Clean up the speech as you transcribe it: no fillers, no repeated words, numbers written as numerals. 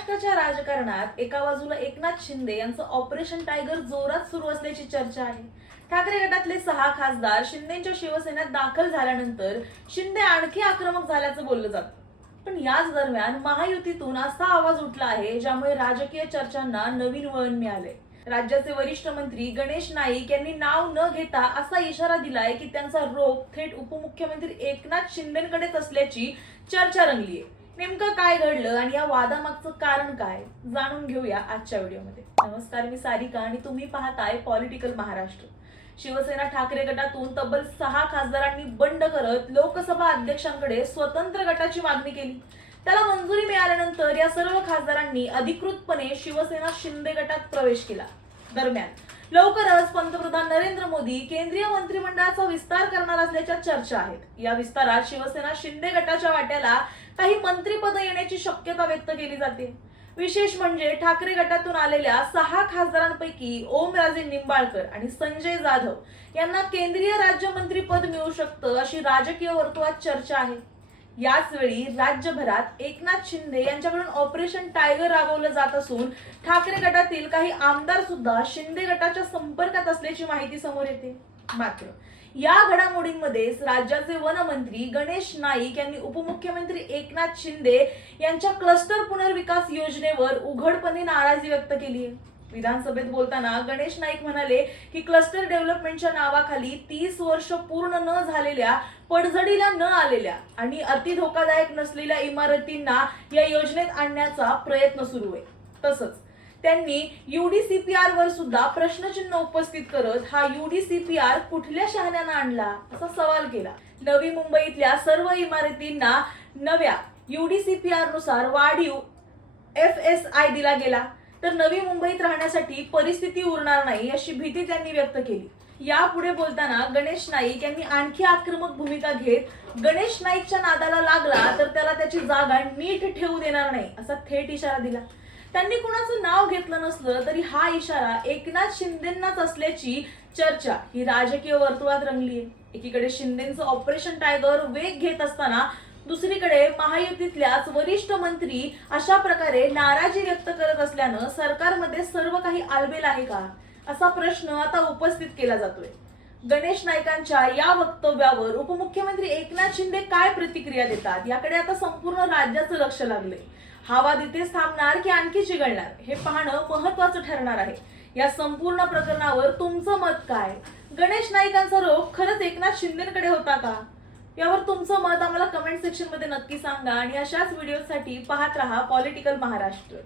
महाराष्ट्राच्या राजकारणात एका बाजूला एकनाथ शिंदे यांचं ऑपरेशन टायगर जोरात सुरू असल्याची चर्चा आहे। ठाकरे गटातले 6 खासदार शिंदेच्या शिवसेनेत दाखल झाल्यानंतर शिंदे आणखी आक्रमक झाल्याचं बोललं जातं। पण याच दरम्यान महायुतीतून असा आवाज उठला आहे ज्यामुळे राजकीय चर्चांना नवीन वळण मिळाले। राज्याचे वरिष्ठ मंत्री गणेश नाईक यांनी नाव न घेता असा इशारा दिलाय की त्यांचा रोख थेट उपमुख्यमंत्री एकनाथ शिंदेंकडेच असल्याची चर्चा रंगलीये। नेमकं काय घडलं आणि या वादामागचं कारण काय जाणून घेऊया आजच्या व्हिडिओमध्ये। नमस्कार, मी सारिका आणि तुम्ही पाहताय पॉलिटिकल महाराष्ट्र। शिवसेना ठाकरे गटातून तब्बल 6 खासदारांनी बंड करत लोकसभा अध्यक्षांकडे स्वतंत्र गटाची मागणी केली। त्याला मंजुरी मिळाल्यानंतर या सर्व खासदारांनी अधिकृतपणे शिवसेना शिंदे गटात प्रवेश केला। दरम्यान लवकरच पंतप्रधान नरेंद्र मोदी केंद्रीय मंत्रिमंडळाचा विस्तार करणार असल्याच्या चर्चा आहेत। या विस्तारात शिवसेना शिंदे गटाच्या वाट्याला काही मंत्रिपद येण्याची शक्यता व्यक्त केली जाते। विशेष म्हणजे ठाकरे गटातून आलेल्या 6 खासदारांपैकी ओमराजे निंबाळकर आणि संजय जाधव यांना केंद्रीय राज्यमंत्री पद मिळू शकतं अशी राजकीय वर्तुळात चर्चा आहे। याच वेळी राज्यभरात एकनाथ शिंदे यांच्याकडून ऑपरेशन टायगर राबवलं जात असून ठाकरे गटातील काही आमदार सुद्धा शिंदे गटाच्या संपर्कात असल्याची माहिती समोर येते। मात्र या घडामोडींमध्येच राज्याचे वनमंत्री गणेश नाईक यांनी उपमुख्यमंत्री एकनाथ शिंदे यांच्या क्लस्टर पुनर्विकास योजनेवर उघडपणे नाराजी व्यक्त केली आहे। विधानसभेत बोलताना गणेश नाईक म्हणाले की क्लस्टर डेव्हलपमेंटच्या नावाखाली 30 वर्ष पूर्ण न झालेल्या, पडझडीला न आलेल्या आणि अति धोकादायक नसलेल्या इमारतींना या योजनेत आणण्याचा प्रयत्न सुरू आहे। तसंच त्यांनी यूडीसीपीआर वर सुद्धा प्रश्नचिन्ह उपस्थित करत हा यूडीसीपीआर कुठल्या शहाण्यानं आणला असा सवाल केला। नवी मुंबईतल्या सर्व इमारतींना नव्या यूडीसीपीआर नुसार वाढीव FSI दिला गेला तर नवी मुंबईत राहण्यासाठी परिस्थिती उरणार नाही अशी भीती त्यांनी व्यक्त केली। यापुढे बोलताना गणेश नाईक यांनी आणखी आक्रमक भूमिका घेत गणेश नाईकच्या नादाला लागला तर त्याला त्याची जागा नीट ठेवू देणार नाही असा थेट इशारा दिला। त्यांनी कुणाचं नाव घेतलं नसलं तरी हा इशारा एकनाथ शिंदेंनाच असल्याची चर्चा ही राजकीय वर्तुळात रंगली आहे। एकीकडे शिंदेंचं ऑपरेशन टायगर वेग घेत असताना दुसरीकडे महायुतीतल्याच वरिष्ठ मंत्री अशा प्रकारे नाराजी व्यक्त करत असल्यानं सरकारमध्ये सर्व काही आलबेल आहे का असा प्रश्न आता उपस्थित केला जातोय। गणेश नाईकांच्या या वक्तव्यावर उपमुख्यमंत्री एकनाथ शिंदे काय प्रतिक्रिया देतात याकडे आता संपूर्ण राज्याचं लक्ष लागलंय। हा वाद इथेच थांबणार की आणखी चिघळणार हे पाहणं महत्त्वाचं ठरणार आहे। या संपूर्ण प्रकरणावर तुमचं मत काय? गणेश नाईकांचा रोख खरंच एकनाथ शिंदेंकडे होता का? यावर तुमचं मत आम्हाला कमेंट सेक्शन मध्ये नक्की सांगा आणि अशाच व्हिडिओसाठी पाहत रहा पॉलिटिकल महाराष्ट्र।